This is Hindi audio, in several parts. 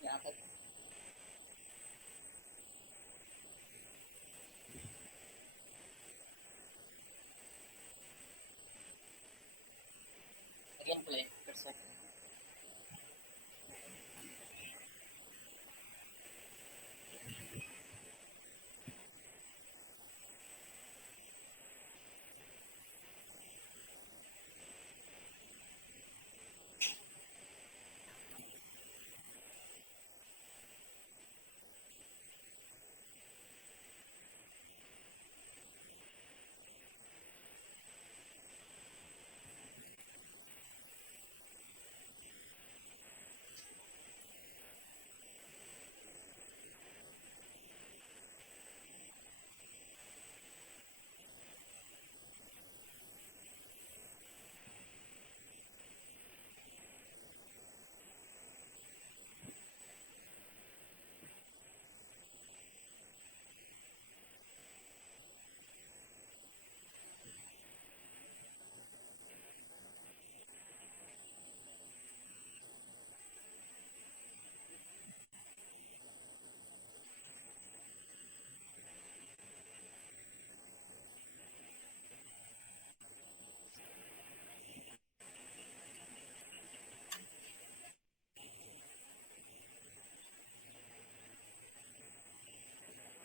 यहाँ पर गेम प्ले कर सकते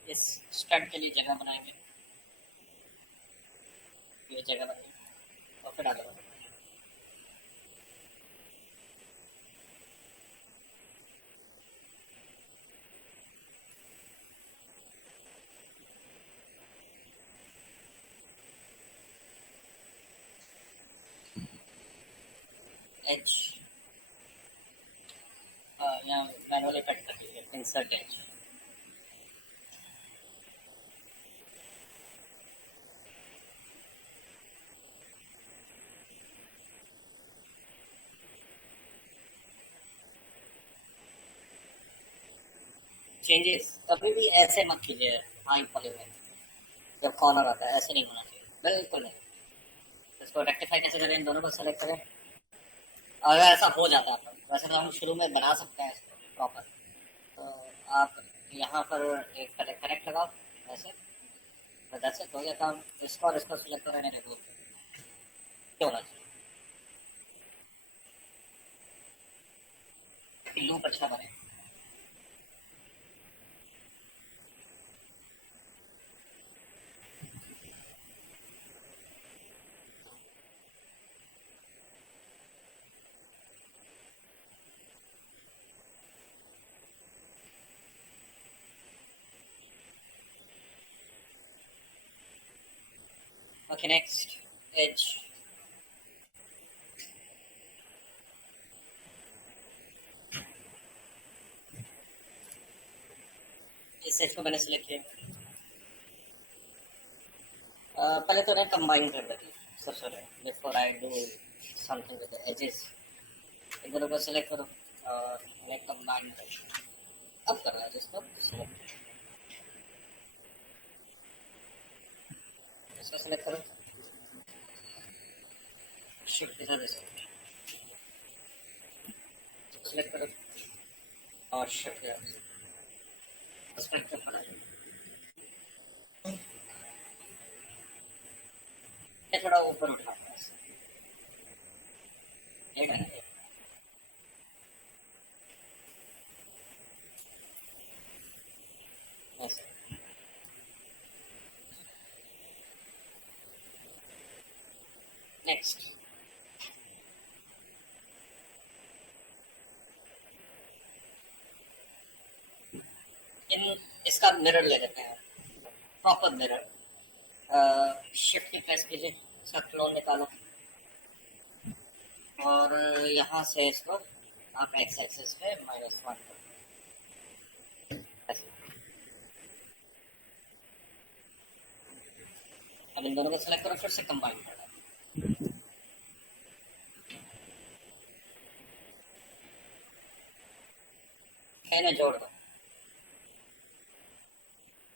इस स्टड के लिए जगह बनाएंगे, ये जगह बनाएंगे और फिर आगे बढ़ेंगे। एच यहाँ मैनुअली कट कर दीजिए, इंसर्ट एच। चेंजेस कभी भी ऐसे मत कीजिए, हाई वाले में जब कॉर्नर आता है ऐसे नहीं होना चाहिए, बिल्कुल नहीं। इसको रेक्टिफाई कैसे करें, इन दोनों को सेलेक्ट करें। अगर ऐसा हो जाता है तो वैसे तो हम शुरू में बना सकते हैं इसको प्रॉपर। तो आप यहाँ पर एक कनेक्ट लगाओ ऐसे, तो दैट्स इट, हो गया काम। इसको और इसको सिलेक्ट करें, नहीं तो क्या होना चाहिए, लूप अच्छा बने। Okay, next edge. इस edge को मैंने select किया। पहले तो उन्हें combine कर देते हैं सबसे पहले before I do something with the edges। इन दोनों को select करो और उन्हें combine करो। अब करना है जिसको select, इसको select करो, shift के साथ select करो और shift के साथ perspective बनाओ। ये थोड़ा ऊपर उठाओ बस, ये करना है। ऐसे नेक्स्ट इन इसका मिरर ले लेते हैं, प्रॉपर मिरर। शिफ्ट की प्रेस कीजिए, इसका क्लोन निकालो और यहाँ से इसको आप एक्स एक्सिस पे -1 करो। अब इन दोनों को सेलेक्ट करो, फिर से कंबाइन करो, है ना, जोड़ दो।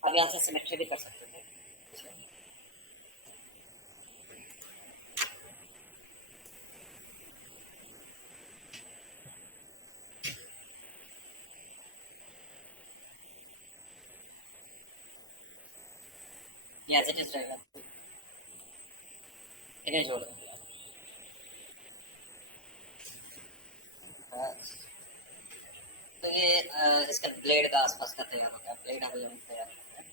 अब यहाँ से सिमेट्री भी कर सकते थे। ये एज इट इज रहेगा, इन्हें जोड़ दो बस। तो ये इसका ब्लेड का आसपास का तैयार होता है, ब्लेड अभी तैयार होता है।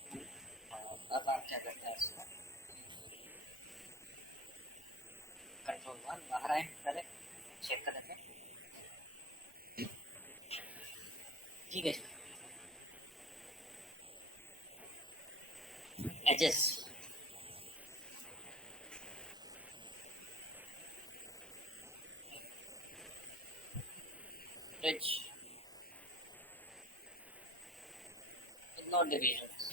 अब आप क्या करते हैं, इसको Ctrl+1 बाहर आए, पहले चेक कर लेते हैं। ठीक है, edges bridge, ignore divisions।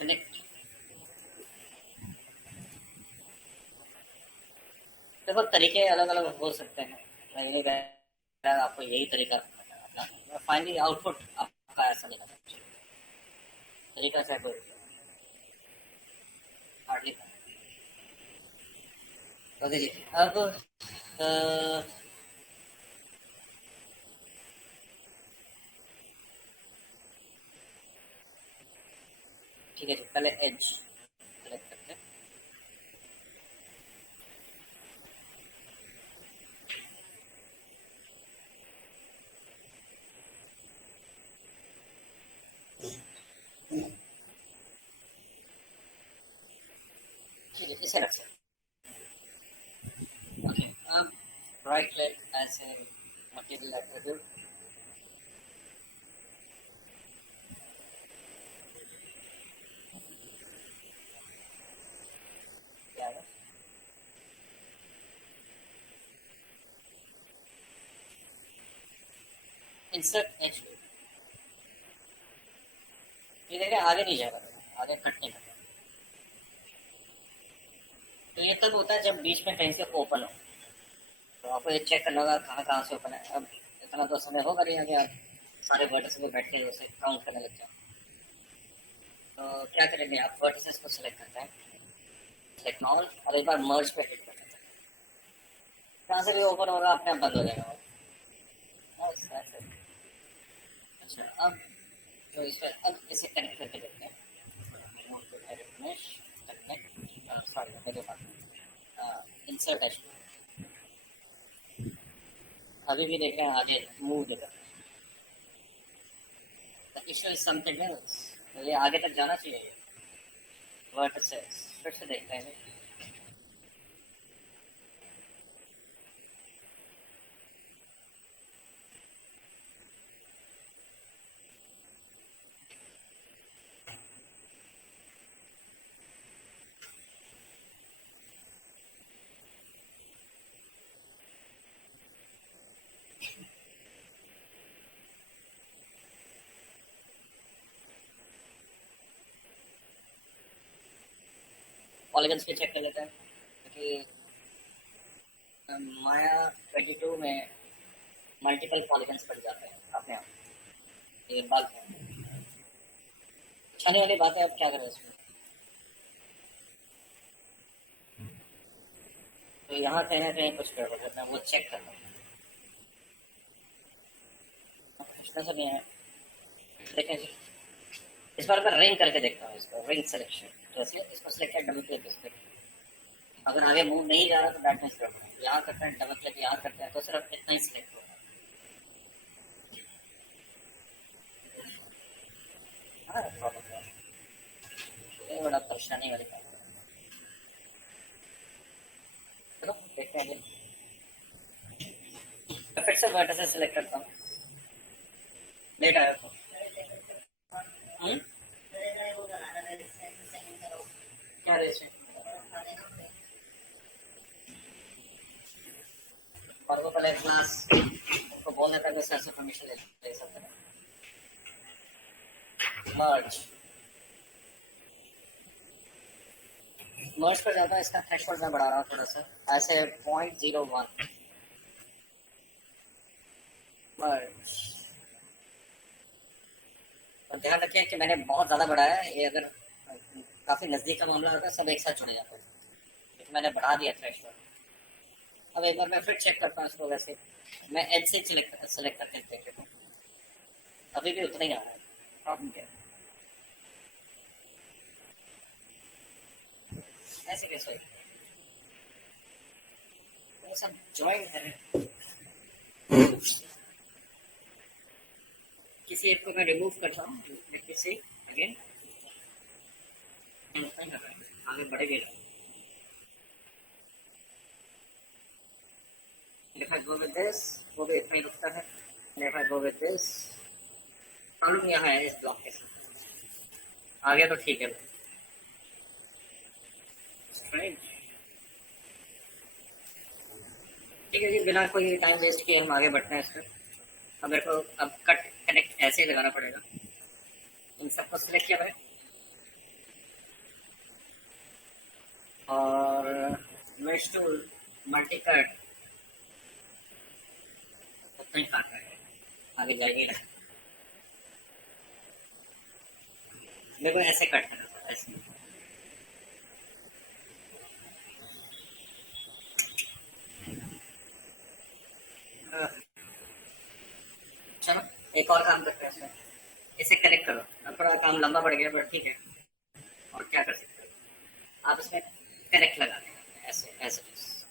Connect. देखो तरीके अलग अलग हो सकते हैं, मैं आपको यही तरीका अपना फाइनली आउटपुट आपका ऐसा निकलना चाहिए। तरीका से कोई हार्डली। तो देखिए अब ठीक है, पहले एज सेलेक्ट करते हैं, ठीक है, इसे रख सकते। ओके, अब राइट क्लिक ऐसे मटेरियल एट्रीब्यूट, इंसर्ट एच। ये देखिए आगे नहीं जा रहा, आगे कट नहीं कर रहा। तो ये तब होता है जब बीच में कहीं से ओपन हो, तो आपको ये चेक करना होगा कहाँ कहाँ से ओपन है। अब इतना तो समय होगा नहीं कि आप सारे वर्टिसेस पे बैठ के उसे काउंट करने लग जाओ। तो क्या करेंगे, आप वर्टिसेस को सिलेक्ट करते हैं, सेलेक्ट ऑल, और एक बार मर्ज पे क्लिक करते हैं। जहाँ से भी ओपन होगा अपने आप बंद हो जाएगा। बस, that's it। अच्छा, अब जो इस पर अब इसे कनेक्ट करके देखते हैं। सॉरी, मेरे पास इंसर्ट है, अभी भी देखें आगे मूव देगा। The issue is something else। तो ये आगे तक जाना चाहिए। वर्टिसेस फिर से देखते हैं। पॉलीगन्स पे चेक कर लेते हैं, क्योंकि माया 22 में मल्टीपल पॉलीगन्स पड़ जाते हैं अपने आप। ये बात है, छाने वाली बात है। अब क्या करें इसमें, तो यहाँ कहीं ना कहीं कुछ गड़बड़ है, मैं वो चेक करता हूँ। इसमें से नहीं है, देखें जी। इस बार मैं रिंग करके देखता हूँ, इसको रिंग सिलेक्शन, जैसे इसको सिलेक्ट किया, डबल क्लिक इस पर, अगर आगे मूव नहीं जा रहा तो बैक में सिलेक्ट, यहाँ करते हैं डबल क्लिक, यहाँ करते हैं तो सिर्फ इतना ही सिलेक्ट होगा। हाँ, प्रॉब्लम है, ये बड़ा परेशानी वाली बात है। चलो देखते हैं जी। मैं फिर से वर्टिसेस सिलेक्ट करता हूँ, लेट आया तो क्या रेस है, और वो पहले क्लास उनको बोलने तक सर से परमिशन ले सकते हैं। मर्ज मर्ज पर जाता है, इसका थ्रेशोल्ड मैं बढ़ा रहा हूँ थोड़ा सा, ऐसे 0.01 मर्ज। और ध्यान रखें कि मैंने बहुत ज़्यादा बढ़ाया है, ये अगर काफ़ी नज़दीक का मामला होगा सब एक साथ जुड़े जाते हैं, तो मैंने बढ़ा दिया थ्रेशोल्ड। अब एक बार मैं फिर चेक करता हूँ इसको, वैसे मैं एज से सेलेक्ट करके देख लेता हूँ, अभी भी उतना ही आ रहा है। प्रॉब्लम क्या है, ऐसे कैसे वो सब ज्वाइन है। किसी एक को मैं रिमूव करता हूँ, किसी अगेन आगे बढ़े गए। If I go with this, वो भी इतना ही रुकता है। If I go with this, problem यहाँ है इस ब्लॉक के साथ। आ गया तो ठीक है। ठीक है जी, बिना कोई टाइम वेस्ट किए हम आगे बढ़ते हैं इस पर। अब मेरे को अब कट कनेक्ट ऐसे ही लगाना पड़ेगा। इन सबको सिलेक्ट किया मैंने, और मेश टूल, मल्टी कट, उतना ही काटना है, आगे जाएगी ना। मेरे को ऐसे कट करना था, ऐसे। चलो एक और काम करते हैं इसमें, इसे कनेक्ट करो। अब थोड़ा काम लंबा बढ़ गया, पर ठीक है, और क्या कर सकते हो आप इसमें कनेक्ट लगा दें, ऐसे ऐसे।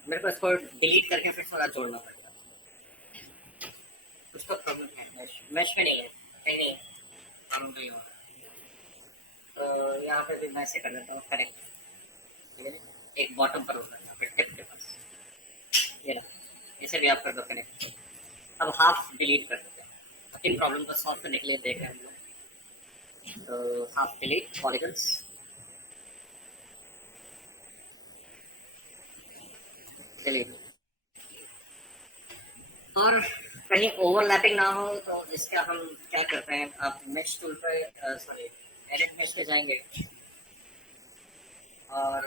मेरे को इसको डिलीट करके फिर थोड़ा जोड़ना पड़ेगा, कुछ तो प्रॉब्लम है। मैश में नहीं है, कहीं नहीं है, प्रॉब्लम नहीं हो रहा। तो यहाँ पे भी मैं ऐसे कर देता हूँ कनेक्ट, ठीक है। एक बॉटम पर होगा यहाँ पे टिप के पास, ये ना, इसे भी आप कर दो कनेक्ट। अब हाफ डिलीट कर देते हैं, इन प्रॉब्लम को सॉल्व करने के लिए देख रहे हैं हम लोग। तो हाफ डिलीट पॉलीगन्स, डिलीट, और कहीं ओवरलैपिंग ना हो तो इसका हम क्या करते हैं, आप मेश टूल पर, सॉरी एडिट मेश पे जाएंगे, और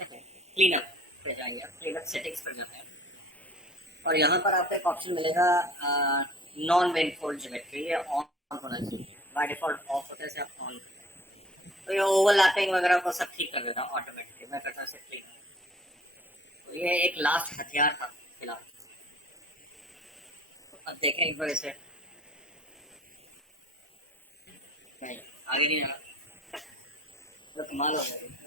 क्लीन अप पे जाएंगे, आप क्लीन अप सेटिंग्स पर जाते हैं और यहाँ पर आपको एक ऑप्शन मिलेगा नॉन वेनफोल्ड ज्योमेट्री, ये ऑन होना चाहिए, बाय डिफॉल्ट ऑफ होता है, इसे आप ऑन, तो ये ओवरलैपिंग वगैरह को सब ठीक कर देता है ऑटोमेटिकली, मैं करता से क्लीन। तो ये एक लास्ट हथियार था फिलहाल। तो अब देखें एक बार इसे, नहीं आगे नहीं आ रहा, तो कमाल हो गया।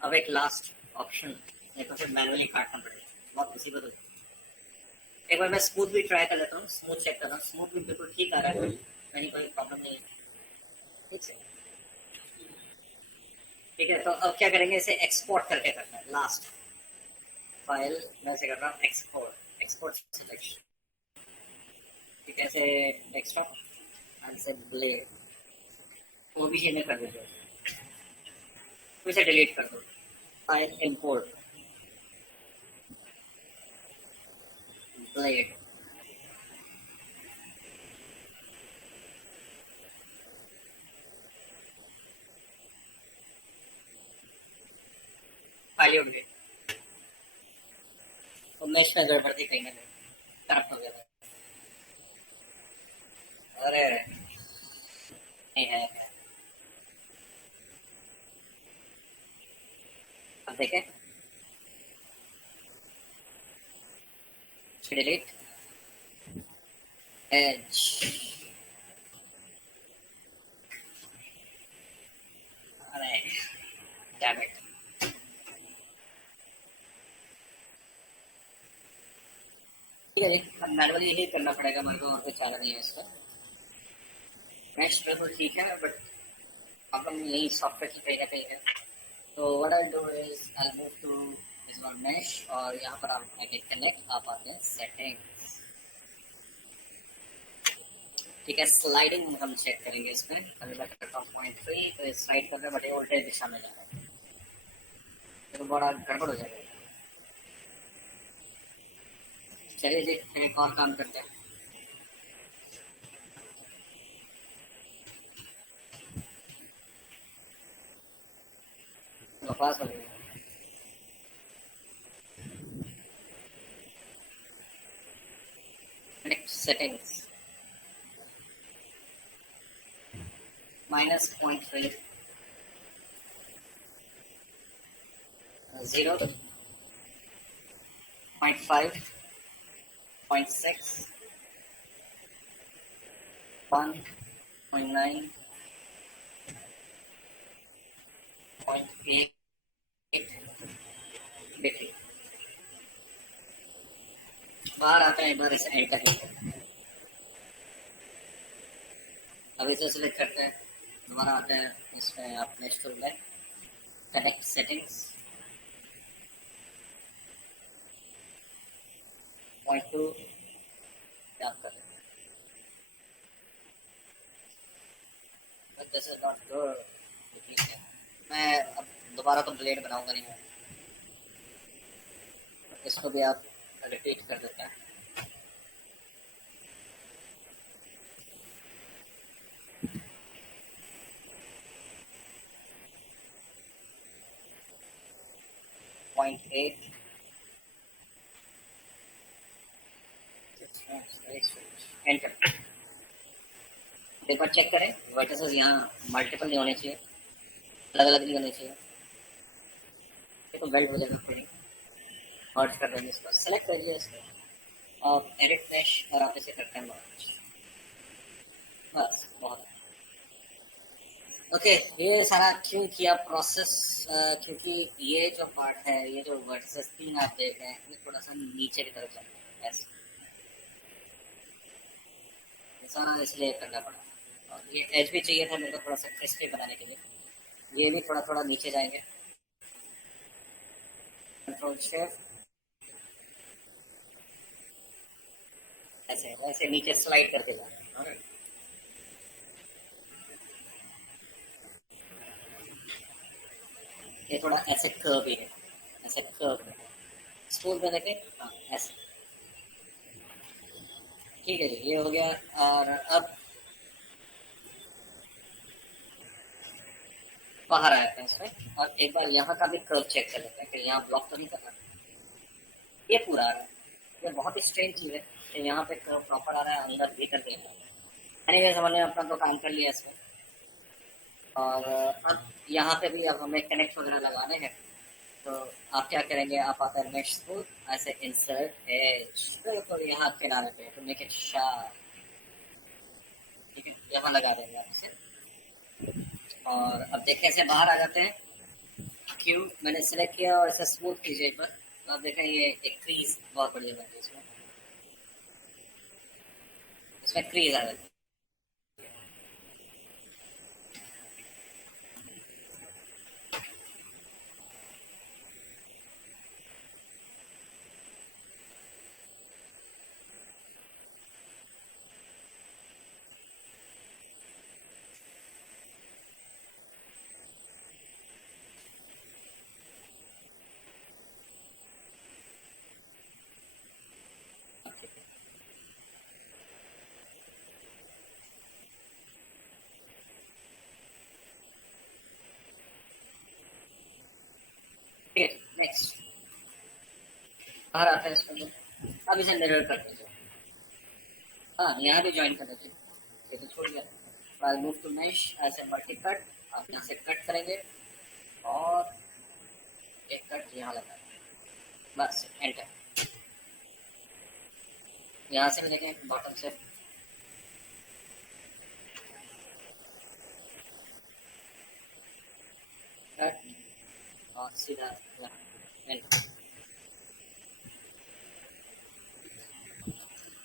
अब एक लास्ट ऑप्शन, नहीं तो फिर मैनुअली काटना पड़ेगा, बहुत मुसीबत होती है। एक बार मैं स्मूथ भी ट्राई कर लेता हूँ, स्मूथ चेक करता हूँ, स्मूथ भी बिल्कुल ठीक आ रहा है, कहीं कोई प्रॉब्लम नहीं है। ठीक है, ठीक है, तो अब क्या करेंगे, इसे एक्सपोर्ट करके करना है। लास्ट फाइल मैं से कर रहा हूँ एक्सपोर्ट, एक्सपोर्ट सिलेक्शन, ठीक है, ऐसे डेस्कटॉप एंड से ब्लेड, वो भी चेंज कर दीजिए, फिर से डिलीट कर दो, file import blade, file update, तो मैश में गड़बड़ थी कहीं ना कहीं, करप्ट हो गया था। अरे नहीं है, अब देखें, डिलीट एज, अरे डैम इट, ठीक है जी, अब मैनुअली यही करना पड़ेगा मेरे को, और कोई चारा नहीं है इसका। मैश बिल्कुल ठीक है, बट प्रॉब्लम यही सॉफ्टवेयर की कहीं ना कहीं है। तो what I do is I move to visual mesh, और यहाँ पर आप आगे कनेक्ट, आप आते हैं सेटिंग, ठीक है, स्लाइडिंग हम चेक करेंगे इसमें, अभी मैं करता हूँ 0.3, तो स्लाइड कर रहे हैं बट ये उल्टे दिशा में जा रहा है, तो बड़ा गड़बड़ हो जाएगा। चलिए जी, एक और काम करते हैं, बकवास हो गया। कनेक्ट सेटिंग्स, -0.3, 0, 0.5, 0.6, 1, 0.9, 0.8, देखिए बाहर आता है, एक बार इसे एंटर ही, अब इसे सिलेक्ट करते हैं, दोबारा आता है इसमें अपने स्टूल में, कनेक्ट सेटिंग्स, 0.2 टैप कर, but this is not good, मैं अब दोबारा तो ब्लेड बनाऊंगा नहीं मैं, इसको भी आप रिपीट कर देते हैं, पॉइंट 8, एंटर, एक बार चेक करें, वर्टिसेस यहाँ मल्टीपल नहीं होने चाहिए, अलग अलग नहीं होने चाहिए, तो वेल्ड हो जाएगा थोड़ी, मर्ज कर देंगे इसको, सेलेक्ट कर लीजिए इसको और एडिट मैश, और आप इसे करते हैं मर्ज, बस बहुत। ओके, ये सारा क्यों किया प्रोसेस, क्योंकि ये जो पार्ट है, ये जो वर्टिसेस 3 आप देख रहे हैं, ये थोड़ा सा नीचे की तरफ जाता है ऐसे, ऐसा इसलिए करना पड़ा, और ये एज भी चाहिए था मेरे को थोड़ा सा क्रिस्पी बनाने के लिए, ये भी थोड़ा थोड़ा नीचे जाएंगे, कंट्रोल शिफ्ट, ऐसे ऐसे नीचे स्लाइड करके जाएंगे, ये थोड़ा ऐसे कर्व भी है, ऐसे कर्व है, स्मूथ में देखें, हाँ ऐसे। ठीक है जी, ये हो गया। और अब बाहर आते हैं इसमें, और एक बार यहाँ का भी कर्व चेक कर लेते हैं कि यहाँ ब्लॉक तो नहीं कर रहा। ये पूरा आ रहा है। ये बहुत ही स्ट्रेंज चीज़ है कि यहाँ पे कर्व प्रॉपर आ रहा है, अंदर भीतर नहीं आ रहा है। एनीवेज, हमने अपना तो काम कर लिया इसमें। और अब यहाँ पे भी अब हमें कनेक्ट वगैरह लगाने हैं। तो आप क्या करेंगे, आप आते हैं मेश स्मूथ, ऐसे इंसर्ट एज, बिल्कुल यहाँ किनारे पे तो मेक इट शार्प। ठीक है, यहाँ लगा देंगे आप इसे। और अब देखें से बाहर आ जाते हैं। क्यों मैंने सिलेक्ट किया और इसे स्मूथ कीजिए एक बार, तो आप देखें ये एक क्रीज बहुत बढ़िया बन गई इसमें। इसमें क्रीज आ जाती है। नेक्स्ट बाहर आता है इसमें, अब इसे मिरर कर दीजिए। हाँ, यहाँ भी ज्वाइन कर दीजिए, ये तो छोड़ दिया। मूव टू मेश ऐसे मल्टी कट, आप यहाँ से कट करेंगे और एक कट यहाँ लगा, बस एंटर। यहाँ से भी देखें बॉटम से कट और सीधा यहाँ एंटर।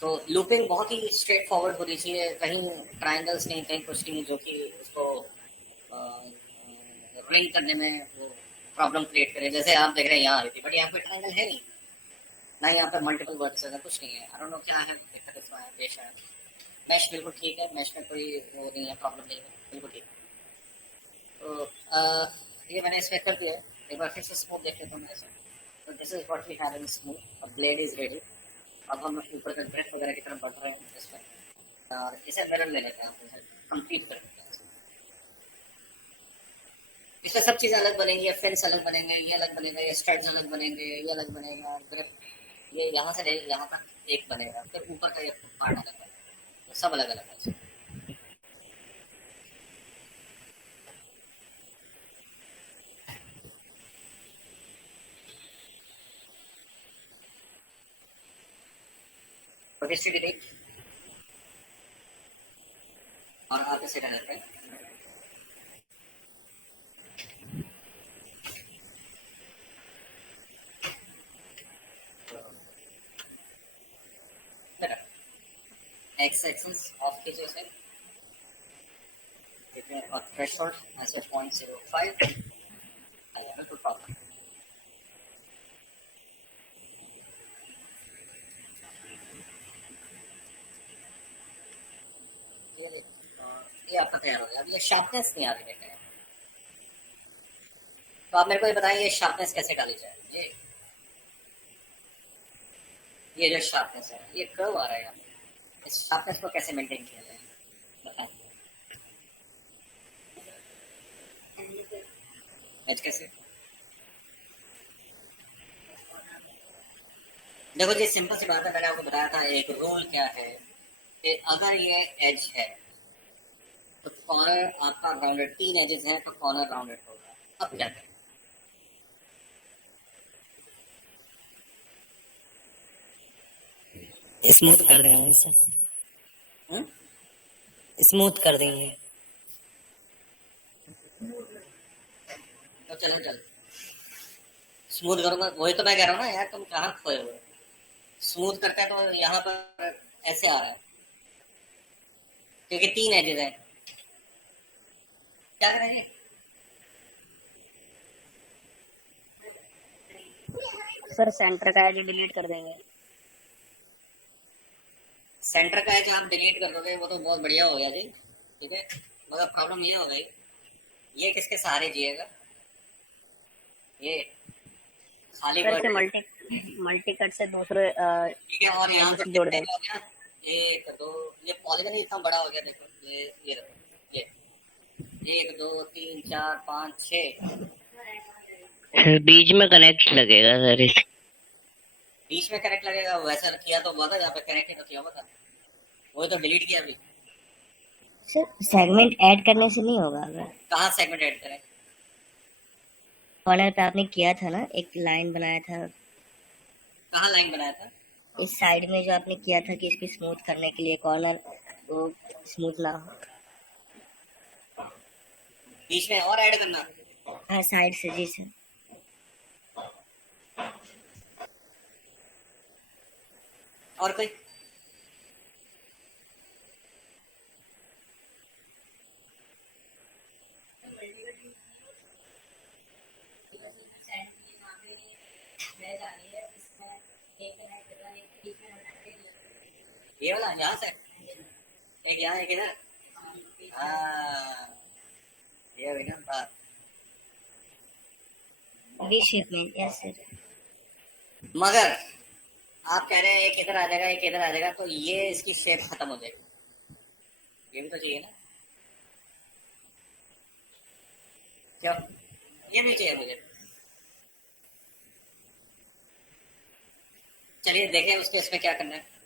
तो लूपिंग बहुत ही स्ट्रेट फॉरवर्ड होनी चाहिए, कहीं ट्राइंगल्स नहीं, कहीं कुछ नहीं जो कि उसको रिंग करने में वो प्रॉब्लम क्रिएट करे। जैसे आप देख रहे हैं यहाँ आ रही थी, बट यहाँ पे ट्राइंगल है नहीं ना, यहाँ पे मल्टीपल वर्ड्स है, कुछ नहीं है। आई डोंट नो क्या है, दिक्कत इसमें है, बेशक मैश बिल्कुल ठीक है, मैश में कोई वो नहीं है, प्रॉब्लम नहीं है, बिल्कुल ठीक है। तो ये मैंने इसमें कर दिया है। एक बार फिर से स्मूथ देख लेते हैं ऐसे। तो this is what we have in smooth, अब ब्लेड इज रेडी। अब हम ऊपर का ब्रेथ वगैरह की तरफ बढ़ रहे हैं इसमें, और इसे मिरर ले लेते हैं, कंप्लीट कर लेते हैं। इससे सब चीज़ें अलग बनेंगी, फ्रेंड्स अलग बनेंगे, ये अलग बनेगा, ये स्टड्स अलग बनेंगे, ये अलग बनेगा, ग्रिप ये यहाँ से यहाँ तक एक बनेगा, फिर ऊपर का एक पार्ट अलग बनेगा, तो सब अलग अलग है। प्रोटेस्टी डिलीट और आप इसे कर देते हैं। एक्स एक्सेस ऑफ कीजिए इसे, और थ्रेशोल्ड ऐसे 0.05 आया बिल्कुल प्रॉपर। ये आपका तैयार हो गया। अब ये शार्पनेस नहीं आ रही है, तो आप मेरे को ये बताएं ये शार्पनेस कैसे डाली जाए। ये जो शार्पनेस है, ये कर्व आ रहा है यहाँ पे, इस शार्पनेस को कैसे मेंटेन किया जाए बताएं। एज कैसे, देखो जी सिंपल सी बात है, मैंने आपको बताया था एक रूल क्या है कि अगर ये एज है तो कॉर्नर आपका राउंडेड, तीन एजेस हैं तो कॉर्नर राउंडेड होगा। अब क्या करें, स्मूथ कर देंगे सर, हम्म? स्मूथ कर देंगे। तो चलो चल स्मूथ करूंगा, वही तो मैं कह रहा हूँ ना यार, तुम कहाँ खोए हुए। स्मूथ करते हैं तो यहाँ पर ऐसे आ रहा है क्योंकि तीन एजेस हैं। क्या करेंगे, सर सेंटर का आईडी डिलीट कर देंगे। सेंटर का एज आप डिलीट कर दोगे वो तो बहुत बढ़िया हो गया जी, ठीक है। मगर प्रॉब्लम ये हो गई, ये किसके सहारे जिएगा, ये खाली सर इसे वर्ड। मल्टी मल्टी कट से दूसरे ठीक है, और यहाँ से पे जोड़ कितने देंगे। हो गया? एक दो, ये पॉलीगन इतना बड़ा हो गया, देखो ये देखो ये 1 2 3 4 5 6 सर बीच में कनेक्ट लगेगा सर इस। बीच में कनेक्ट लगेगा, वैसा किया तो हुआ था, यहाँ पे कनेक्ट ही तो किया हुआ था, वही तो डिलीट किया अभी। सर सेगमेंट ऐड करने से नहीं होगा अगर कहाँ सेगमेंट ऐड करें? कॉर्नर पे आपने किया था ना, एक लाइन बनाया था कहाँ लाइन बनाया था? इस साइड में, जो आपने किया था कि इसकी स्मूथ करने के लिए कॉर्नर वो स्मूथ ना हो। बीच में और ऐड करना? हाँ साइड से जी सर। और कोई? ये वाला यहाँ से एक यहाँ एक इधर। हाँ, ये हुई ना बात। वी शेप में, यस सर। मगर आप कह रहे हैं एक इधर आ जाएगा एक इधर आ जाएगा, तो ये इसकी शेप खत्म हो जाएगी, ये भी तो चाहिए ना? क्यों? ये भी चाहिए मुझे। चलिए देखें उसके इसमें क्या करना है।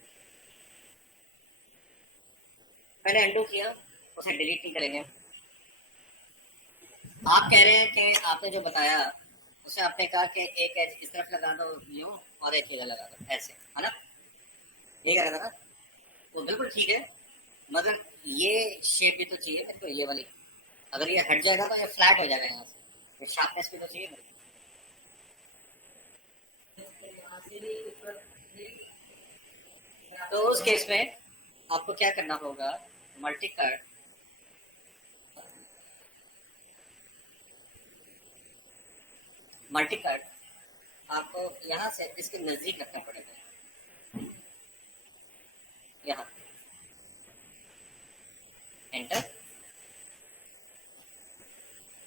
मैंने अंडू किया, उसे डिलीट नहीं करेंगे। आप कह रहे हैं कि आपने जो बताया उसे आपने कहा कि एक एज इस तरफ लगा दो यूं और एक इधर लगा दो ऐसे, है ना? ये कह रहा था ना? वो बिल्कुल ठीक है, मगर ये शेप भी तो चाहिए मेरे को, ये वाली। अगर ये हट जाएगा तो ये फ्लैट हो जाएगा यहाँ से, ये शार्पनेस भी तो चाहिए मेरे को। तो उस केस में आपको क्या करना होगा? मल्टी कट, मल्टी कट आपको यहाँ से इसके नजदीक रखना पड़ेगा, यहाँ एंटर।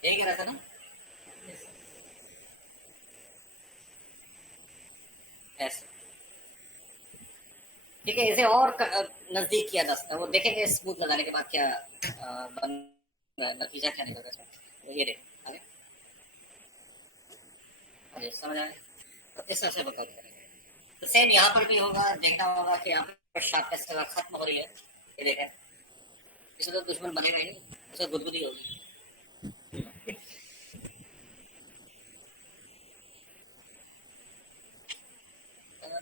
यही कह रहा था ना? ऐसे ठीक है, इसे और नजदीक किया जा सकता है, वो देखेंगे स्मूथ लगाने के बाद क्या नतीजा क्या निकलता है इसमें। तो ये देख आगे, अरे समझ आए? तो इस तरह से वर्कआउट करेंगे। तो सेम यहाँ पर भी होगा, देखना होगा कि यहाँ पर शार्पनेस खत्म हो रही है, ये देखें, इसे तो दुश्मन बनेगा ही नहीं, उसे गुदगुदी होगी।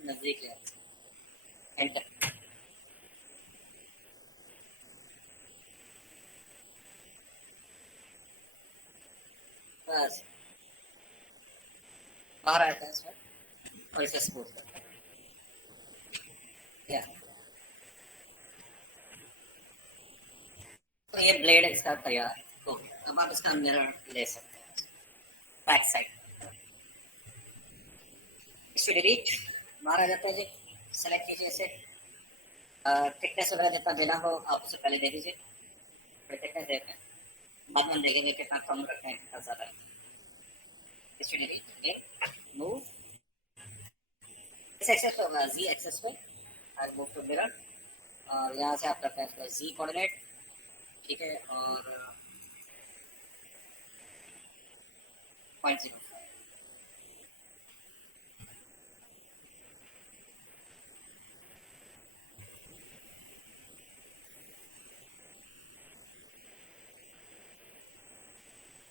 नजदीक ले एंटर। बस बाहर आता है इसमें, और इसे स्मूथ करते हैं। या तो ये ब्लेड इसका तैयार हो गया। अब आप इसका मिरर ले सकते हैं बैक साइड। इसे डिलीट, बाहर आ जाते हैं जी, सेलेक्ट कीजिए इसे। थिकनेस वगैरह जितना देना हो आप उसे पहले दे दीजिए, फिर थिकनेस देते हैं, बाद में हम देखेंगे कितना कम रखते हैं कितना ज़्यादा। इसे डिलीट, मूव, इस एक्सेस पे होगा जी एक्सेस पे, आई मूव टू मिरर, और यहाँ से आप करते हैं इसका जी कोऑर्डिनेट, ठीक है, और 0.05।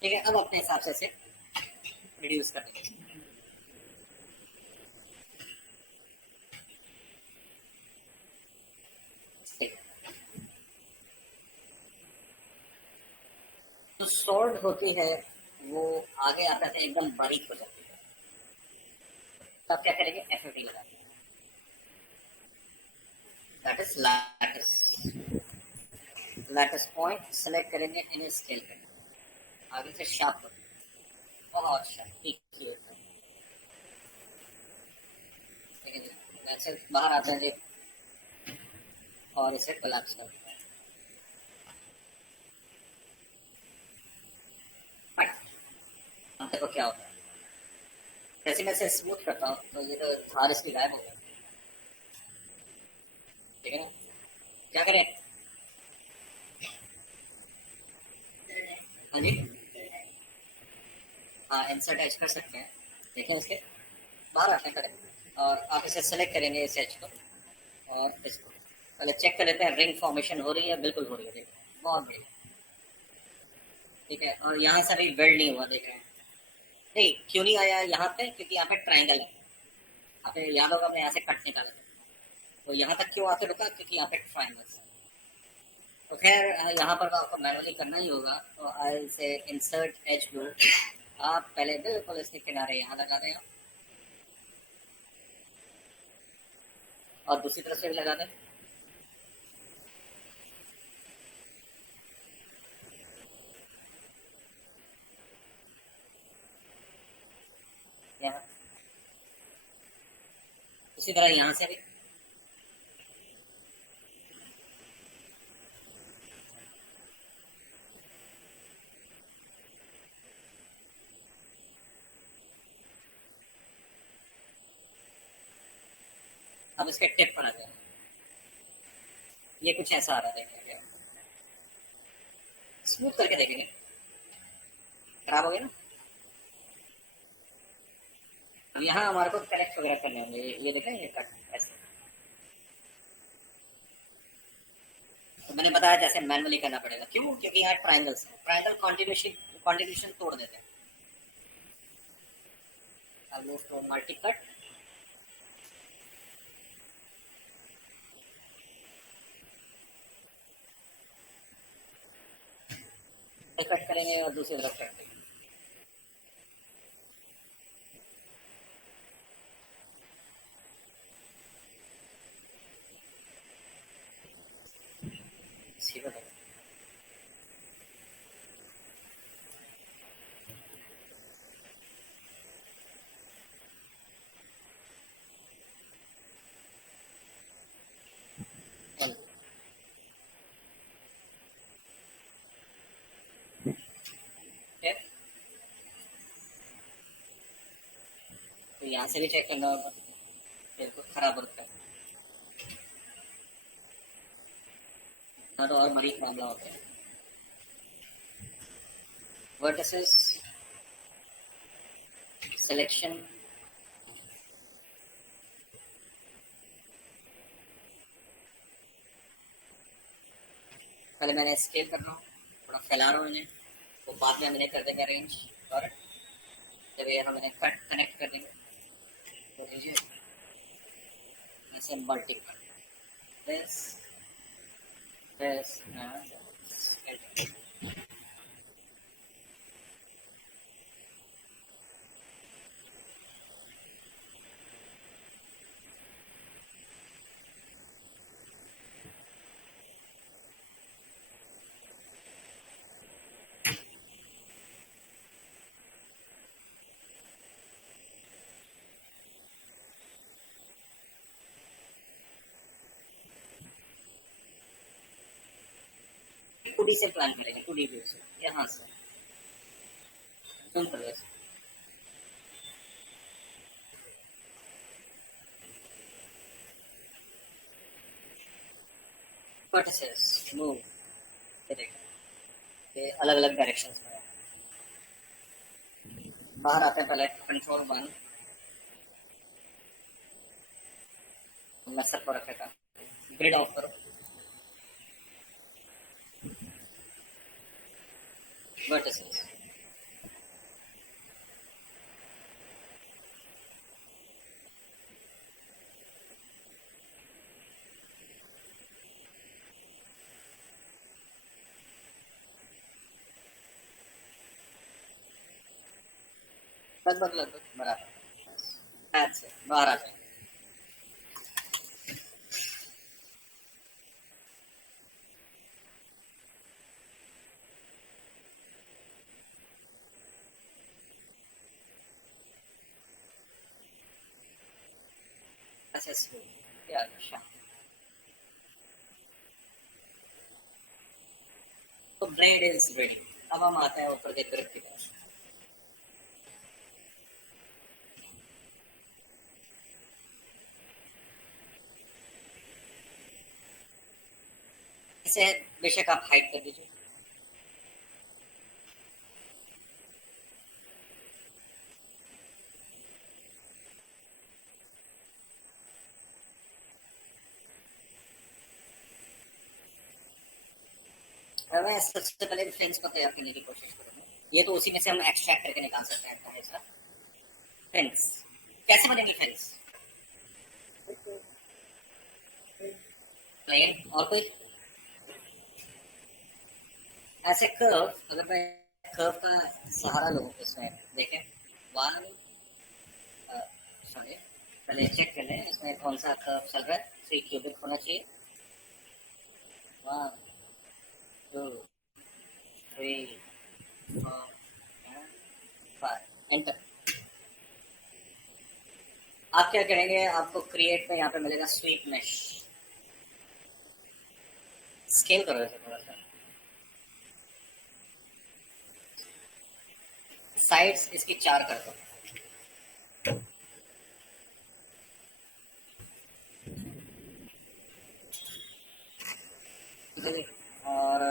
ठीक है, अब अपने हिसाब से इसे रिड्यूस कर देंगे। जो सॉर्ड होती है वो आगे आता है एकदम बारीक हो जाती है, तब क्या करेंगे? एफएफडी लगा, that is lattice. Lattice point select करेंगे, इन्हें स्केल करेंगे आगे से शार्प, बहुत शार्प, ठीक है। वैसे बाहर आते हैं जी, और इसे कोलैप्स करते हैं। अब देखो क्या होता है, जैसे मैं इसे स्मूथ करता हूँ तो ये तो थार इसकी गायब हो गया। ठीक है ना, क्या करें? हाँ जी, हाँ इंसर्ट एज कर सकते हैं, लेकिन इसके बाहर आते हैं करें और आप इसे सेलेक्ट करेंगे इस एज को और इसको पहले चेक कर लेते हैं रिंग फॉर्मेशन हो रही है, बिल्कुल हो रही है, देखिए बहुत बढ़िया। ठीक है, और यहाँ से अभी वेल्ड नहीं हुआ, देख रहे हैं? नहीं, क्यों नहीं आया यहाँ पे? क्योंकि यहाँ पे ट्राइंगल है। आपने याद होगा हमने यहाँ से कट निकाला था, तो यहाँ तक क्यों आके रुका? क्योंकि यहाँ पे ट्राइंगल। तो खैर यहाँ पर तो आपको मैनुअली करना ही होगा, तो आई से इंसर्ट एज टूल। आप पहले बिल्कुल इसके किनारे यहाँ लगा दें और दूसरी तरफ से भी लगा दें। यहाँ उसी तरह यहाँ से भी। अब इसके टिप पर आ जाए, ये कुछ ऐसा आ रहा है, देखिए स्मूथ करके देखेंगे। खराब हो गया ना? अब यहाँ हमारे को करेक्ट वगैरह करने होंगे, ये देखें, ये कट ऐसे। तो मैंने बताया जैसे मैनुअली करना पड़ेगा, क्यों? क्योंकि यहाँ ट्राइंगल्स है, ट्राइंगल कॉन्टिन्यूशन तोड़ देते हैं। अब move to multi cut. Cut करेंगे और दूसरी तरफ कट करेंगे। सीधा करें। फिर तो यहाँ से भी चेक करना होगा, बिल्कुल खराब होता है ना, तो और मरीज मामला होता है। वर्टिसेस सिलेक्शन, पहले मैंने स्केल कर रहा हूँ, थोड़ा फैला रहा हूँ इन्हें, तो बाद में हम इन्हें कर देंगे अरेंज। और जब ये हम इन्हें कट कनेक्ट कर देंगे तो लीजिए ऐसे multiple this this two D से प्लान करेंगे, टू डी व्यू से, यहाँ से सिंपल वैसे। वर्टिसेस मूव, ये देखो ये अलग अलग डायरेक्शन में बाहर आते हैं। पहले कंट्रोल वन मैसेज पर रखेगा, ग्रिड ऑफ करो, वर्टिसेस लगभग बराबर ऐसे बाहर आ जाए। ऐसे स्मूथ या अच्छा, तो ब्लेड इज रेडी। अब हम आते हैं ऊपर के ग्रिप की तरफ। इसे बेशक आप हाइड कर दीजिए। मैं सबसे पहले फ्रेंड्स को तैयार करने की कोशिश करूंगा। ये तो उसी में से हम एक्सट्रैक्ट करके निकाल सकते हैं ऐसा। फ्रेंड्स कैसे बनेंगे फ्रेंड्स? प्लेन और कोई ऐसे कर्व, अगर मैं कर्व का सहारा लूँ इसमें देखें, वन सॉरी पहले चेक कर लें इसमें कौन सा कर्व चल रहा है। 3 क्यूबिक होना चाहिए। 1 2 3 4 5 एंटर। आप क्या करेंगे, आपको क्रिएट में यहाँ पे मिलेगा स्वीप मेश। स्केल करो इसे थोड़ा सा, साइड्स इसकी 4 कर दो। और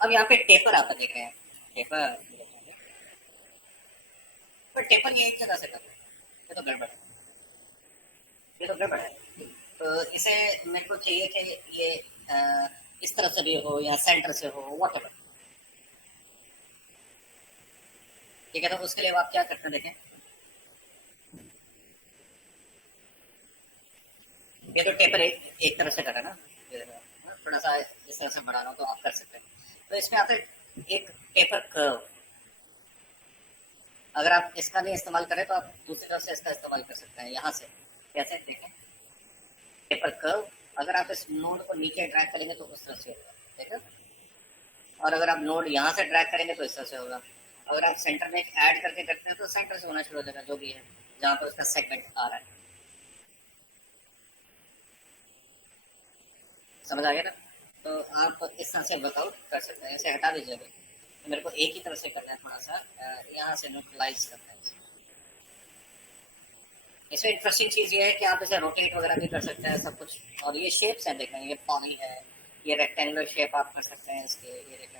अब यहाँ पे टेपर आप देख रहे हैं, टेपर, पर टेपर ये एक जगह से कर रहे हैं, ये तो गड़बड़ है, ये तो गड़बड़ है। तो इसे मेरे को चाहिए कि ये इस तरफ से भी हो या सेंटर से हो, वॉट एवर। ठीक है, तो उसके लिए आप क्या करते हैं देखें, ये तो टेपर एक तरफ से कर रहा है ना, थोड़ा सा इस तरह से बढ़ाना हो तो आप कर सकते हैं। तो इसमें आता है एक टेपर कर्व। अगर आप इसका नहीं इस्तेमाल करें तो आप दूसरी तरफ से इसका इस्तेमाल कर सकते हैं, यहाँ से कैसे देखें, टेपर कर्व। अगर आप इस नोड को नीचे ड्रैग करेंगे तो उस तरह से होगा, ठीक है। और अगर आप नोड यहाँ से ड्रैग करेंगे तो इस तरह से होगा। अगर आप सेंटर में एक ऐड करके करते हैं तो सेंटर से होना शुरू हो जाएगा, जो भी है जहाँ पर उसका सेगमेंट आ रहा है। समझ आ गया ना? तो आप इस तरह से वर्कआउट कर सकते हैं। इसे हटा दीजिएगा, तो मेरे को एक ही तरफ से करना है, थोड़ा सा यहाँ से न्यूट्रलाइज करना है। इसमें इंटरेस्टिंग चीज़ ये है कि आप इसे रोटेट वगैरह भी कर सकते हैं सब कुछ। और ये शेप्स हैं देखें, ये पॉली है, ये रेक्टेंगुलर शेप आप कर सकते हैं इसके, ये देखें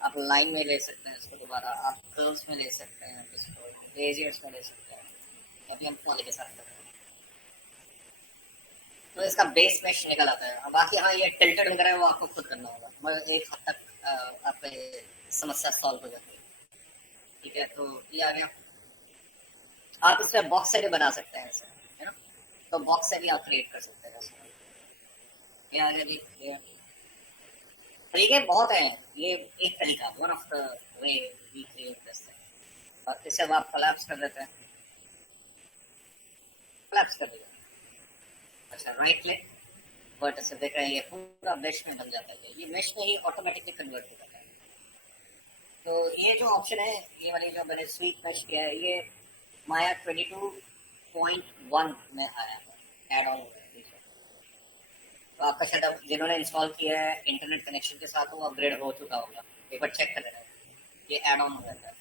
आप लाइन में ले सकते हैं इसको, दोबारा आप कर्व्स में ले सकते हैं इसको, बेजियर्स में ले सकते हैं। अभी हम पॉली के साथ कर रहे हैं तो इसका बेस मेश निकल आता है। बाकी हाँ ये टिल्टेड वगैरह है वो आपको खुद करना होगा, मगर एक हद तक आपकी समस्या सॉल्व हो जाती है। ठीक है, तो ये आ गया। आप इसमें बॉक्स से भी बना सकते हैं इसे, है ना? तो बॉक्स से भी आप क्रिएट कर सकते हैं। ये आ गया जी, ये तरीके बहुत हैं। ये एक तरीका, one of the way we create this thing. और इसे अब आप कोलैप्स कर देते हैं, कोलैप्स कर दिया। अच्छा, राइट क्लिक, वर्टिस देख रहे हैं, ये पूरा मेश में बन जाता है। ये मेश में ही ऑटोमेटिकली कन्वर्ट हो जाता है। तो ये जो ऑप्शन है, ये वाली जो मैंने स्वीप मेश किया है, ये माया 22.1 में आया है, एड ऑन। तो आपका शायद अब जिन्होंने इंस्टॉल किया है इंटरनेट कनेक्शन के साथ वो अपग्रेड हो चुका होगा, एक बार चेक कर लेना। ये एड ऑन हो जाता है,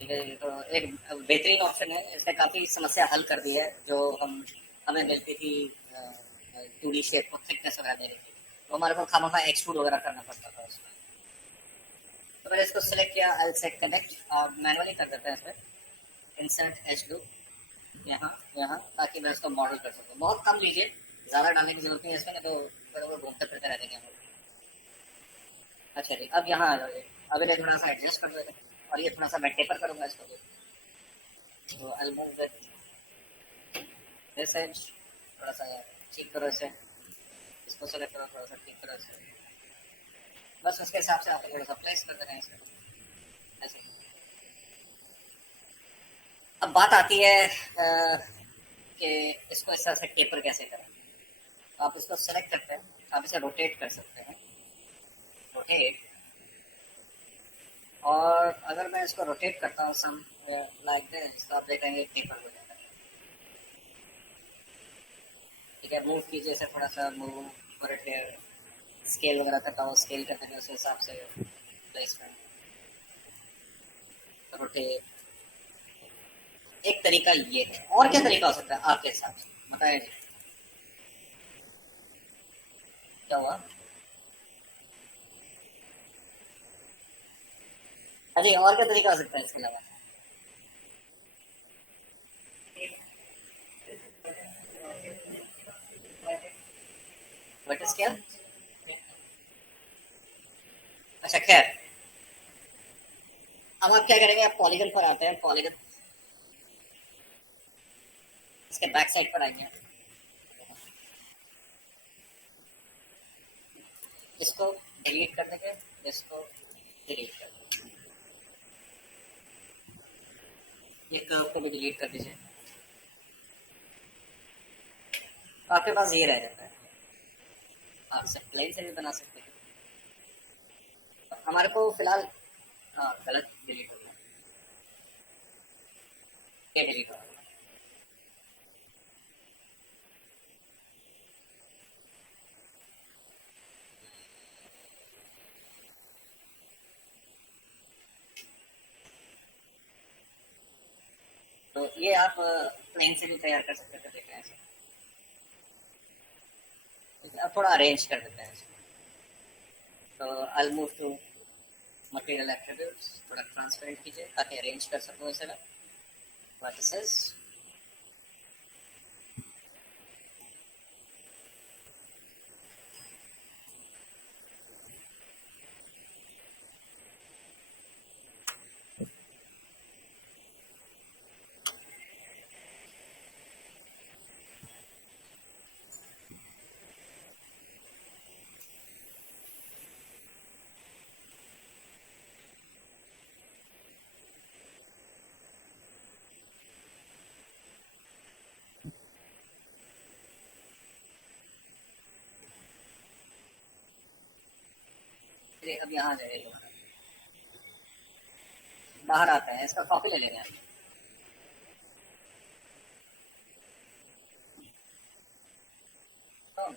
ठीक है। तो एक बेहतरीन ऑप्शन है, इसने काफ़ी समस्या हल कर दी है जो हमें मिलती थी 2D शेप को थिकनेस वगैरह देने की। तो हमारे को खामा एक्सट्रूड वगैरह करना पड़ता था उसमें। तो मैंने इसको सिलेक्ट किया, आई सेट कनेक्ट, और मैनुअली कर देते हैं इसमें इंसर्ट एच लूप यहाँ यहाँ, ताकि मैं इसको मॉडल कर सकूँ। बहुत कम लीजिए, ज़्यादा डालने की जरूरत नहीं है इसमें, तो फिर वो घूमते फिरते रह जाएंगे हम लोग। अच्छा जी, अब यहाँ आ जाओगे, अब इन्हें थोड़ा सा एडजस्ट कर देते हैं, और ये थोड़ा सा मैं टेपर करूँगा इसको। तो एल्बम दिस एज थोड़ा सा ठीक करो इसे, इसको सेलेक्ट करो, थोड़ा सा ठीक करो इसे, बस उसके हिसाब से आप थोड़ा सा प्लेस कर देना इसको ऐसे। अब बात आती है कि इसको इस तरह से टेपर कैसे करें। तो आप इसको सेलेक्ट करते हैं, आप इसे रोटेट कर सकते हैं, रोटेट। और अगर मैं इसको रोटेट करता हूँ सम लाइक दिस, तो आप देखेंगे टेपर हो जाता है। ठीक है, मूव कीजिए इसे, थोड़ा सा move for it here, scale वगैरह करता हूँ, स्केल करते हैं उस हिसाब से प्लेसमेंट, रोटेट। एक तरीका ये है, और क्या तरीका हो सकता है आपके हिसाब से, बताइए जी। क्या हुआ? अरे और क्या तरीका हो सकता है इसके अलावा? बट क्या? अच्छा खैर, अब आप क्या करेंगे, आप पॉलीगन पर आते हैं, पॉलीगन इसके बैक साइड पर आएंगे, इसको डिलीट कर देंगे, इसको डिलीट कर देंगे, ये कर्व को भी डिलीट कर दीजिए, आपके पास ये रह जाता है। आप इसे प्लेन से भी बना सकते हैं, हमारे को फिलहाल, हाँ गलत डिलीट हो गया, ये डिलीट हो गया। तो ये आप प्लेन से भी तैयार कर सकते हैं, देखा है ऐसे। अब थोड़ा अरेंज कर देते हैं इसको। तो I move to material attributes, थोड़ा ट्रांसपेरेंट कीजिए ताकि अरेंज कर सकूँ इसे मैं वर्टिसेस। चलिए अब यहाँ जाइए, बाहर आता है, इसका कॉपी ले लेंगे आप। तो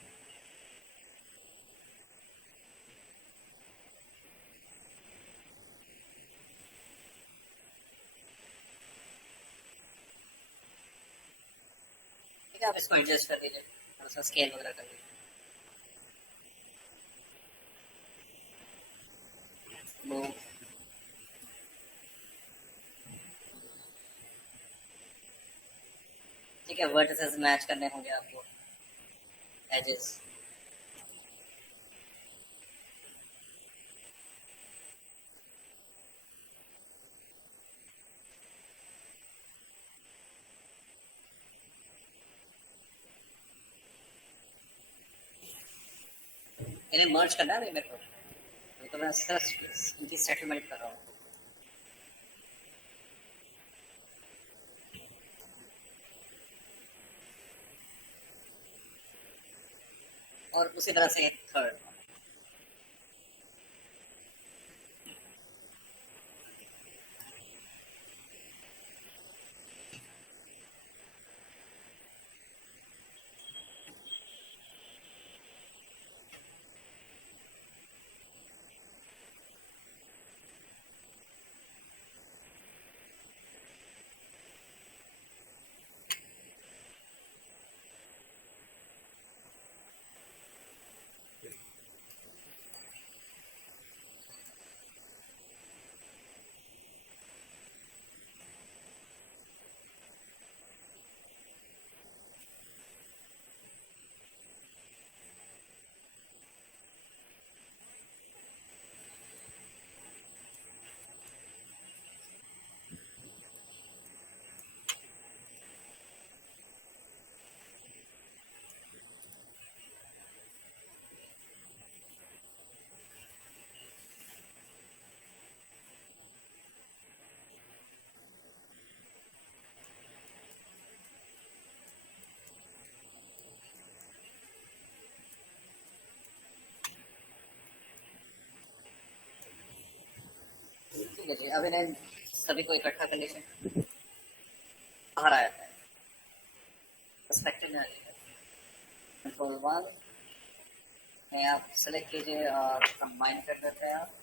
ठीक है, आप इसको एडजस्ट कर दीजिए, थोड़ा सा स्केल वगैरह कर दीजिए। वो ठीक है, वर्टिसेस मैच करने होंगे आपको, एजेस। इन्हें मर्ज करना है मेरे को, तो मैं सिर्फ इनकी सेटलमेंट कर रहा हूँ। और उसी तरह से एक थर्ड। ठीक है जी, अब इन्हें सभी को इकट्ठा कर लीजिए, बाहर आया है, पर्सपेक्टिव में आ जाइए, कंट्रोल वन में आप सेलेक्ट कीजिए और कंबाइन कर देते हैं आप,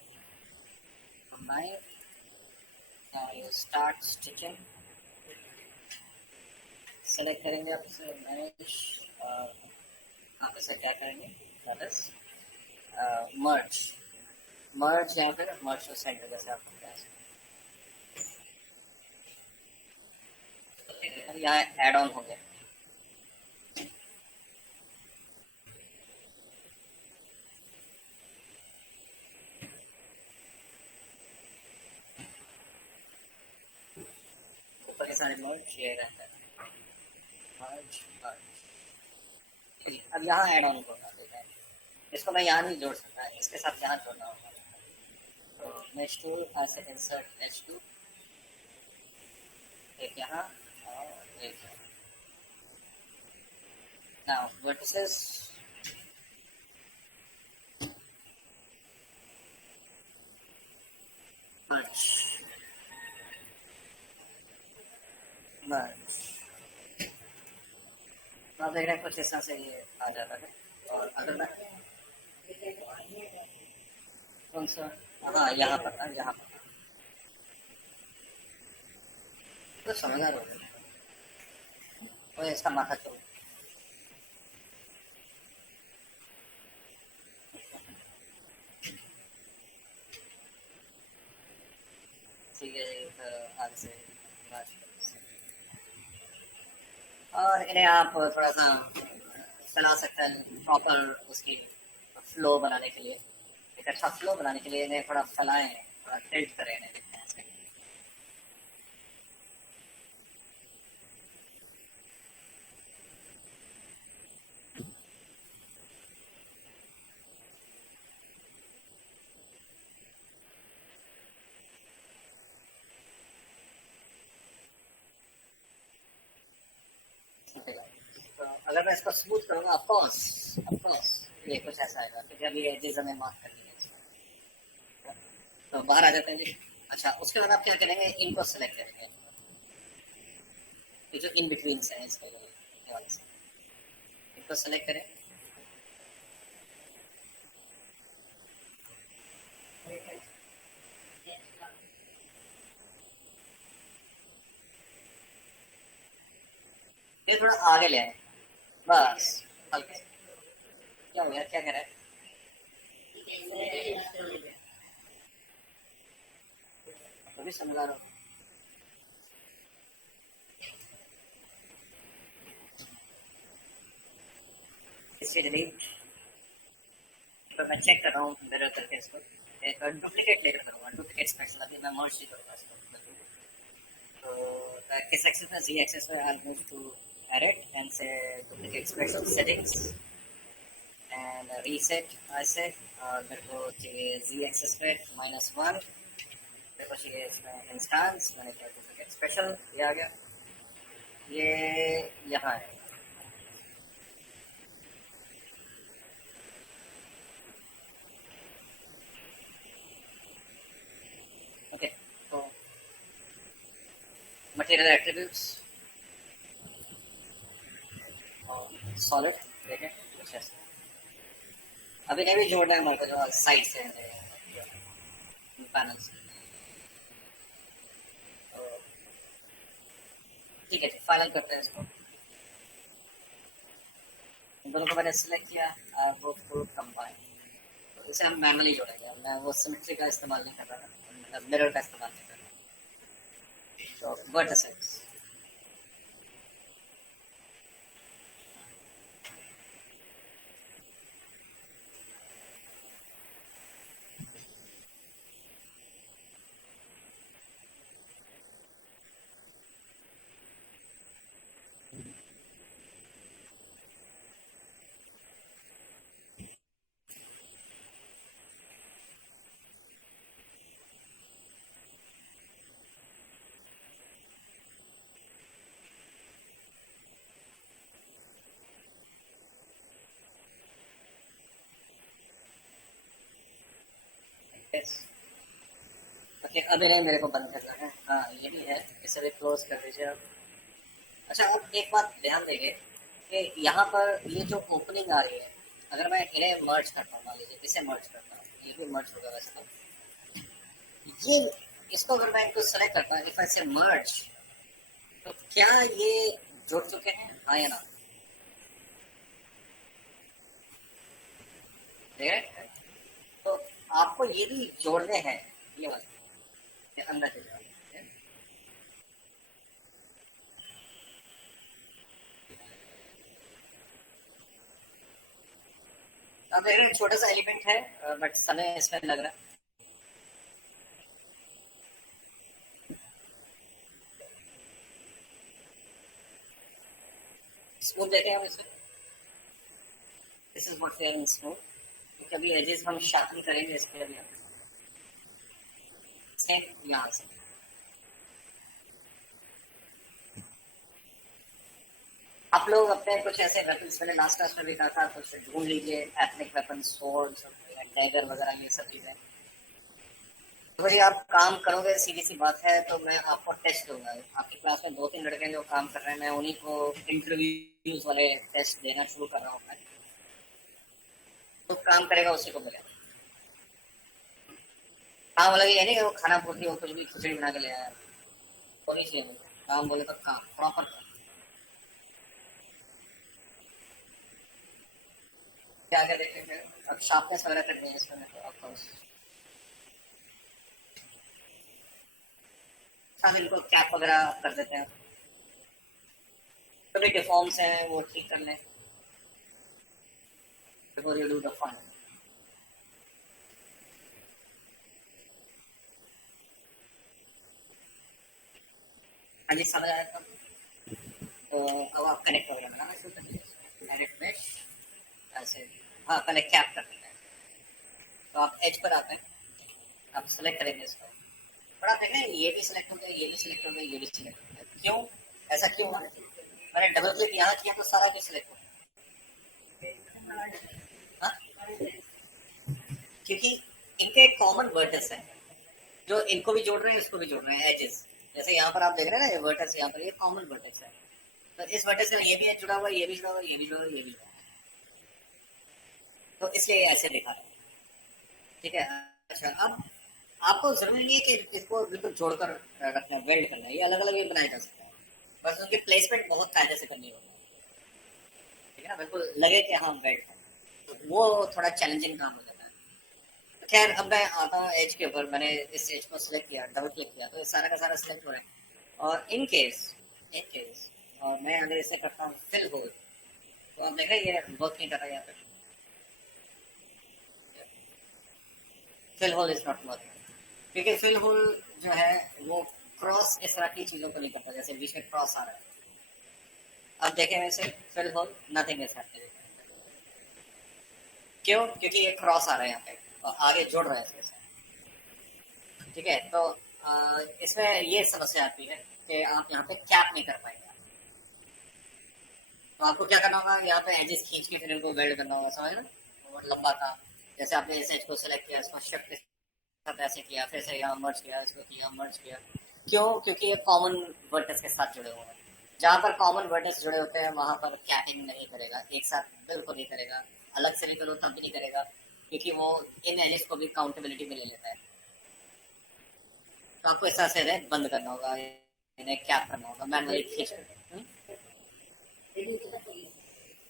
combine, now you start stitching, select करेंगे आप इसे मैनेज, आप इसे क्या करेंगे, दैट इज मर्ज। मर्ज यहाँ पे मर्ज टू सेंटर, जैसे आपको क्या है, यहाँ एड ऑन हो गया। ऊपर के सारे मर्ज ये रहता है, मर्ज मर्ज। अब यहाँ एड ऑन होगा, ठीक है, इसको मैं यहाँ नहीं जोड़ सकता, इसके साथ यहाँ जोड़ना होगा। तो मेश टूल ऐसे इंसर्ट एच टू, एक यहाँ और एक यहाँ। नाउ वर्टिसेस, मर्ज मर्ज। आप देख रहे हैं कुछ इस तरह से ये आ जाता है। और अगर मैं कौन सा, हाँ यहाँ पर था, यहाँ पर तो समझदार हो गया, और इसका माथा चल। ठीक है जी, तो आगे से बात करते हैं। और इन्हें आप थोड़ा सा चला सकते हैं प्रॉपर उसकी फ्लो बनाने के लिए, एक अच्छा फ्लो बनाने के लिए इन्हें थोड़ा फैलाएं, थोड़ा टिल्ट करें इन्हें। तो अगर मैं इसको स्मूथ करूँगा, ऑफ कोर्स ये कुछ ऐसा आएगा, क्योंकि अभी एजेस हमें मार्क करनी है। तो बाहर आ जाते हैं जी। अच्छा, उसके बाद आप क्या करेंगे, इनको सेलेक्ट करेंगे, ये जो इन बिटवीन है इसके ये वाले से, इनको सेलेक्ट करें। ये थोड़ा आगे ले आए, बस हल्के से। क्या हो गया, क्या कह रहा है, अभी समझा रहा हूँ। इससे डिलीट, तो मैं चेक कर रहा हूँ मिरर करके इसको, एक डुप्लीकेट लेकर करूँगा, डुप्लीकेट स्पेशल अभी मैं मर्ज नहीं करूँगा इसको। तो किस एक्सेस में, जी एक्सेस में I move to edit and से duplicate special settings and reset ऐसे, और मेरे को चाहिए जी एक्सेस पे -1, मेरे को चाहिए इसमें इंस्टांस, मैंने क्या डुप्लीकेट स्पेशल, ये आ गया, ये यहाँ है। ओके, तो मटेरियल एट्रीब्यूट्स और सॉलिड, देखें कुछ ऐसा। अभी नहीं भी जोड़ना है हमारे को, जो साइड से पैनल से। तो ठीक है, फाइनल करते हैं इसको। इन दोनों को मैंने सेलेक्ट किया, वो टू कंबाइन, तो इसे हम मैनुअली जोड़ेंगे, मैं वो सिमेट्री का इस्तेमाल नहीं कर रहा, मतलब मिरर का इस्तेमाल नहीं कर रहा। तो वर्टिसेस, ओके, अब इन्हें मेरे को बंद करना है, हाँ यही है, इसे भी क्लोज कर दीजिए आप। अच्छा, अब एक बात ध्यान देंगे कि यहाँ पर ये जो ओपनिंग आ रही है, अगर मैं इन्हें मर्ज करता हूँ, मान लीजिए इसे मर्ज करता हूँ, ये भी मर्ज होगा वैसे तो, ये इसको अगर मैं इनको सेलेक्ट करता हूँ, इफ आई से मर्ज, तो क्या ये जोड़ चुके हैं, हाँ या ना? ठीक है, तो आपको ये भी जोड़ने हैं, ये वाले, ये अंदर से जोड़ने हैं। अब देख रहे हैं, छोटा सा एलिमेंट है, बट समय इसमें लग रहा है। स्मूथ देखें आप इसमें, this is what we are in smooth. कभी एजेस हम शार्पन करेंगे इसके अभी, सेम यहाँ से। आप लोग अपने कुछ ऐसे वेपन्स, मैंने लास्ट क्लास में भी कहा था, कुछ ढूंढ लीजिए, एथनिक वेपन, स्वॉर्ड्स, डैगर वगैरह, ये सब चीजें। तो भाई आप काम करोगे, सीधी सी बात है, तो मैं आपको टेस्ट दूंगा। आपकी क्लास में 2-3 लड़के हैं जो काम कर रहे हैं, मैं उन्हीं को इंटरव्यूज वाले टेस्ट देना शुरू कर रहा हूँ मैं। तो काम करेगा उसी को मिलेगा काम। वाला ये नहीं कि वो खाना पूर्ति हो, कुछ भी खिचड़ी बना के ले आया, वो नहीं चाहिए मुझे। काम बोले तो काम, प्रॉपर काम। क्या क्या देख लेते हैं अब, शार्पनेस वगैरह करनी है इसमें तो आपको। हम इनको कैप वगैरह कर देते हैं, थोड़े डिफॉर्म्स हैं वो ठीक कर लें before you do the fun. हाँ जी, समझ आया था। तो अब आप कनेक्ट वगैरह बनाना शुरू कर दीजिए, डायरेक्ट मैश ऐसे। हाँ, पहले कैप कर देते हैं। तो आप एज पर आते हैं, आप सेलेक्ट करेंगे इसको, और आप देखें ये भी सिलेक्ट हो गया, ये भी सिलेक्ट हो गया, ये भी सिलेक्ट हो गया। क्यों ऐसा क्यों हुआ? मैंने डबल क्लिक यहाँ किया तो सारा कुछ सिलेक्ट हो गया। हाँ? क्योंकि इनके एक कॉमन वर्टेक्स है, जो इनको भी जोड़ रहे हैं, इसको भी जोड़ रहे हैं, एजेस। जैसे यहाँ पर आप देख रहे हैं ना, ये वर्टेक्स यहाँ पर, ये कॉमन वर्टेक्स है। तो इस वर्टेक्स से ये भी एज जुड़ा हुआ है, ये भी जुड़ा हुआ है, ये भी जुड़ा हुआ है, ये भी जुड़ा हुआ है। तो इसलिए ऐसे दिखा रहा है। ठीक है। अच्छा, अब आपको जरूरी नहीं है कि इसको बिल्कुल जोड़कर रखना है, वेल्ड करना है, ये अलग अलग भी बनाया जा सकता है। बस उनकी प्लेसमेंट बहुत कायदे से करनी होगी। ठीक है ना, बिल्कुल लगे कि हाँ वेल्ड है, तो वो थोड़ा चैलेंजिंग काम हो जाता है। खैर, अब मैं आता हूँ एज के ऊपर। मैंने इस एज को सिलेक्ट किया, डबल क्लिक किया, तो ये सारा का सारा सिलेक्ट हो रहा है। और इन केस और मैं अगर इसे करता हूँ फिल होल, तो आप देख रहे हैं ये वर्क नहीं कर रहा है यहाँ पे। Fill hole is not working, क्योंकि फिल होल जो है वो क्रॉस इस तरह की चीजों को नहीं करता, जैसे बीच में क्रॉस आ रहा है। अब देखें वैसे fill hole, nothing is happening. क्यों? क्योंकि ये क्रॉस आ रहा है यहाँ पे और आगे जुड़ रहा है इसके साथ। ठीक है, तो इसमें ये समस्या आती है कि आप यहाँ पे कैप नहीं कर पाएंगे। तो आपको क्या करना होगा, यहाँ पे एजेस खींच के फिर इनको वेल्ड करना होगा, समझ लो। और लंबा था, जैसे आपने इस एज को सेलेक्ट किया, इसको शिफ्ट साथ ऐसे किया, फिर से यहाँ मर्ज किया, इसको किया मर्ज किया। क्यों? क्योंकि ये कॉमन वर्टेक्स के साथ जुड़े हुए हैं। जहाँ पर कॉमन वर्टेक्स जुड़े होते हैं वहां पर कैपिंग नहीं करेगा, एक साथ बिल्कुल नहीं करेगा। अलग से नहीं करो तब भी नहीं करेगा, क्योंकि वो इन एजेस को भी काउंटेबिलिटी में ले लेता है। तो आपको इस तरह से बंद करना होगा, इन्हें कैप करना होगा मैनुअली खींच कर।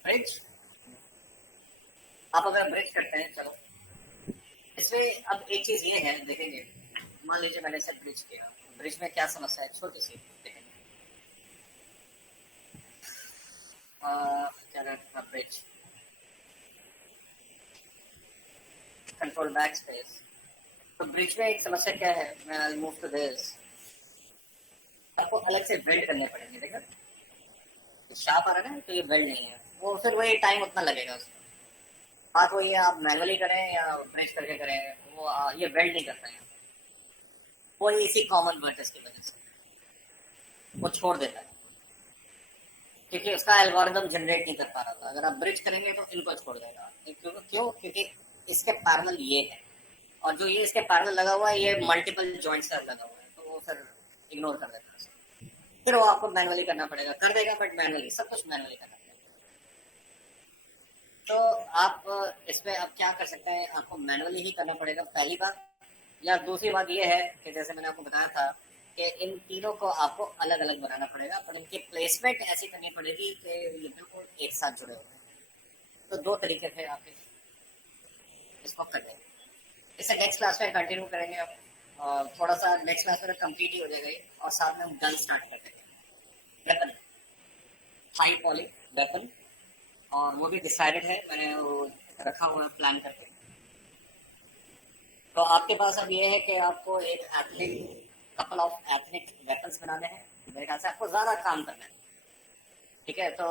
ब्रिज, आप अगर ब्रिज करते हैं, चलो इसमें अब एक चीज ये है, देखेंगे। मान लीजिए मैंने इसे ब्रिज किया, ब्रिज में क्या समस्या है, छोटी सी देखेंगे। क्या रहता है ब्रिज, कंट्रोल बैक स्पेस। तो ब्रिज में एक समस्या क्या है, मैं आई मूव टू दिस, आपको अलग से वेल्ड करने पड़ेंगे। देखा शार्प आ रहा है ना, तो ये वेल्ड नहीं है, वो फिर वही टाइम उतना लगेगा उसमें। बात वही है, आप मैनुअली करें या ब्रिज करके करें, वो ये वेल्ड नहीं करता है, वो इसी कॉमन वर्टेक्स की वजह से वो छोड़ देता है, क्योंकि उसका एल्गोरिदम जनरेट नहीं कर पा रहा था। अगर आप ब्रिज करेंगे तो इनको छोड़ देगा। क्यों? क्योंकि इसके पैरेलल ये है, और जो ये इसके पैरेलल लगा हुआ है ये मल्टीपल जॉइंट्स का लगा हुआ है, तो वो फिर इग्नोर कर देता है। फिर वो आपको मैनुअली करना पड़ेगा, कर देगा बट मैनुअली, सब कुछ मैनुअली करना पड़ेगा। तो आप इसमें अब क्या कर सकते हैं, आपको मैनुअली ही करना पड़ेगा पहली बात। या दूसरी बात ये है कि जैसे मैंने आपको बताया था कि इन तीनों को आपको अलग अलग बनाना पड़ेगा, पर इनकी प्लेसमेंट ऐसी करनी पड़ेगी कि ये बिल्कुल एक साथ जुड़े हुए हैं। तो दो तरीके से आप इसको कर लेंगे। इसे नेक्स्ट क्लास में कंटिन्यू करेंगे आप। थोड़ा सा नेक्स्ट क्लास में कंप्लीट ही हो जाएगा ये, और साथ में हम गन स्टार्ट कर देंगे, वेपन, हाई पॉली वेपन। और वो भी डिसाइडेड है, मैंने वो रखा हुआ है प्लान करके। तो आपके पास अब ये है कि आपको एक ethnic, couple of ethnic weapons बनाने हैं। मेरे ख्याल से आपको ज़्यादा काम करना है, ठीक है। तो